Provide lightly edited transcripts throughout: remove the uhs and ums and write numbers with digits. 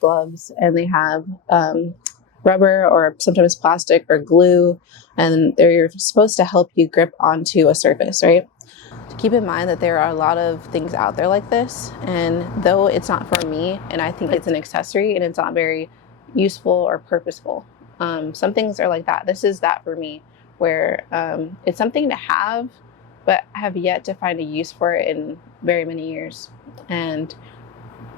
gloves, and they have rubber or sometimes plastic or glue, and they're supposed to help you grip onto a surface, right? Keep in mind that there are a lot of things out there like this, and though it's not for me, and I think it's an accessory and it's not very useful or purposeful, some things are like that. This is that for me, where it's something to have, but I have yet to find a use for it in very many years. And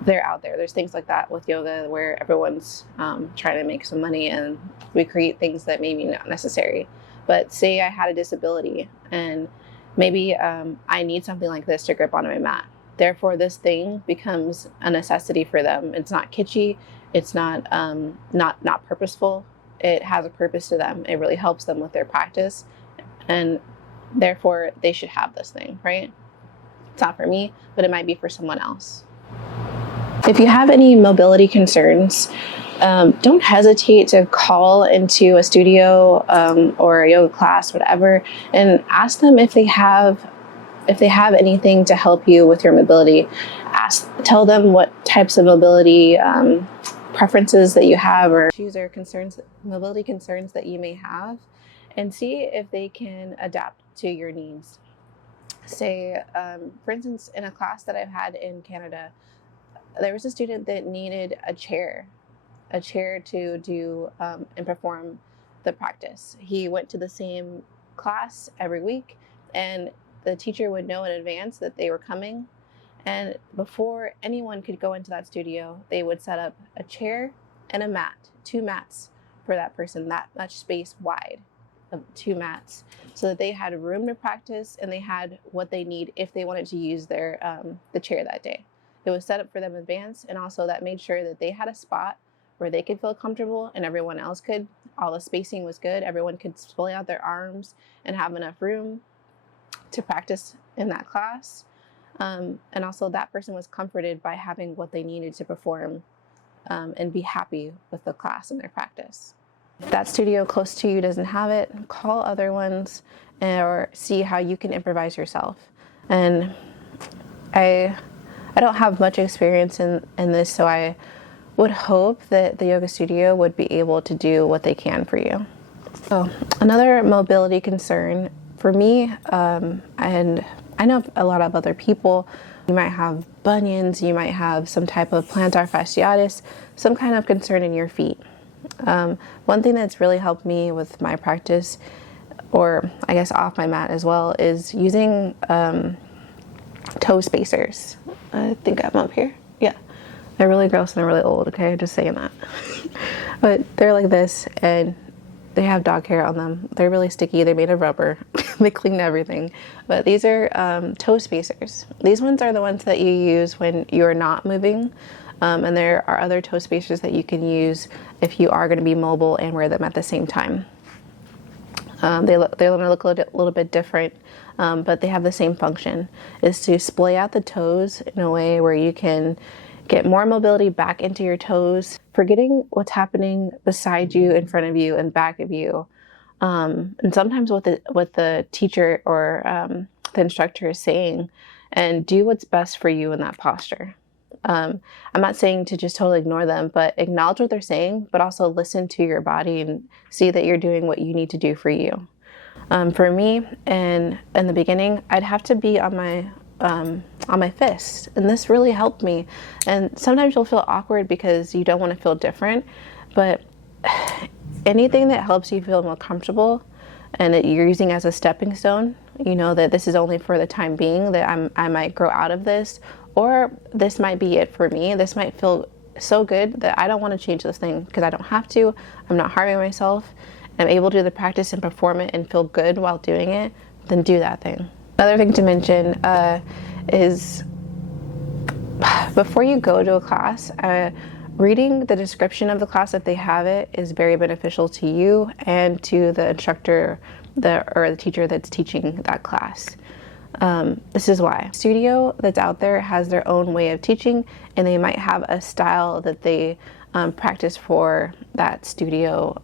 they're out there. There's things like that with yoga where everyone's trying to make some money, and we create things that maybe not necessary. But say I had a disability, and maybe I need something like this to grip onto my mat. Therefore, this thing becomes a necessity for them. It's not kitschy. It's not not purposeful. It has a purpose to them. It really helps them with their practice, and therefore they should have this thing, right? It's not for me, but it might be for someone else. If you have any mobility concerns, don't hesitate to call into a studio or a yoga class, whatever, and ask them if they have anything to help you with your mobility. Tell them what types of mobility preferences that you have, or issues or concerns, mobility concerns that you may have, and see if they can adapt to your needs. Say, for instance, in a class that I've had in Canada, there was a student that needed a chair to do and perform the practice. He went to the same class every week, and the teacher would know in advance that they were coming. And before anyone could go into that studio, they would set up a chair and a mat, 2 mats for that person, that much space wide of 2 mats, so that they had room to practice and they had what they need if they wanted to use their the chair that day. It was set up for them in advance, and also that made sure that they had a spot where they could feel comfortable and everyone else could. All the spacing was good. Everyone could splay out their arms and have enough room to practice in that class. And also that person was comforted by having what they needed to perform and be happy with the class and their practice. If that studio close to you doesn't have it, call other ones or see how you can improvise yourself. And I don't have much experience in this, so I would hope that the yoga studio would be able to do what they can for you. So another mobility concern for me, and I know a lot of other people, you might have bunions, you might have some type of plantar fasciitis, some kind of concern in your feet. One thing that's really helped me with my practice, or I guess off my mat as well, is using toe spacers. I think I'm up here. Yeah. They're really gross and they're really old, okay? Just saying that. But they're like this, and they have dog hair on them. They're really sticky. They're made of rubber. They clean everything. But these are toe spacers. These ones are the ones that you use when you're not moving. And there are other toe spacers that you can use if you are going to be mobile and wear them at the same time. They're going to look a little bit different, but they have the same function, is to splay out the toes in a way where you can get more mobility back into your toes, forgetting what's happening beside you, in front of you, and back of you. And sometimes what the teacher or the instructor is saying, and do what's best for you in that posture. I'm not saying to just totally ignore them, but acknowledge what they're saying, but also listen to your body and see that you're doing what you need to do for you. For me, in the beginning, I'd have to be on my fist, and this really helped me. And sometimes you'll feel awkward because you don't want to feel different, but anything that helps you feel more comfortable and that you're using as a stepping stone, you know that this is only for the time being, that I might grow out of this, or this might be it for me. This might feel so good that I don't want to change this thing because I don't have to. I'm not harming myself. I'm able to do the practice and perform it and feel good while doing it, then do that thing. Another thing to mention is before you go to a class, reading the description of the class, if they have it, is very beneficial to you and to the instructor or the teacher that's teaching that class. This is why. Studio that's out there has their own way of teaching, and they might have a style that they practice for that studio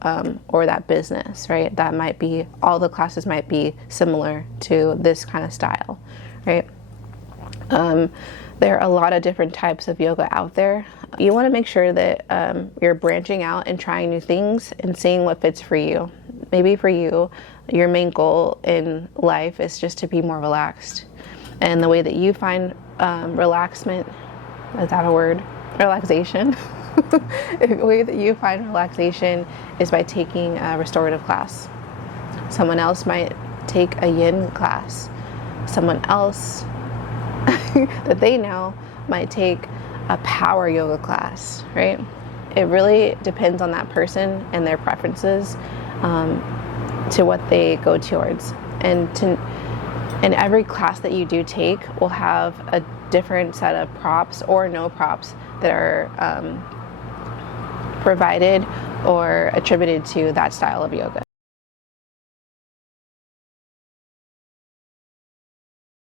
or that business, right? That might be, all the classes might be similar to this kind of style, right? There are a lot of different types of yoga out there. You want to make sure that you're branching out and trying new things and seeing what fits for you. Maybe for you, your main goal in life is just to be more relaxed. And the way that you find relaxation, relaxation. The way that you find relaxation is by taking a restorative class. Someone else might take a yin class. Someone else that they know might take a power yoga class, right? It really depends on that person and their preferences to what they go towards. And every class that you do take will have a different set of props or no props that are provided or attributed to that style of yoga.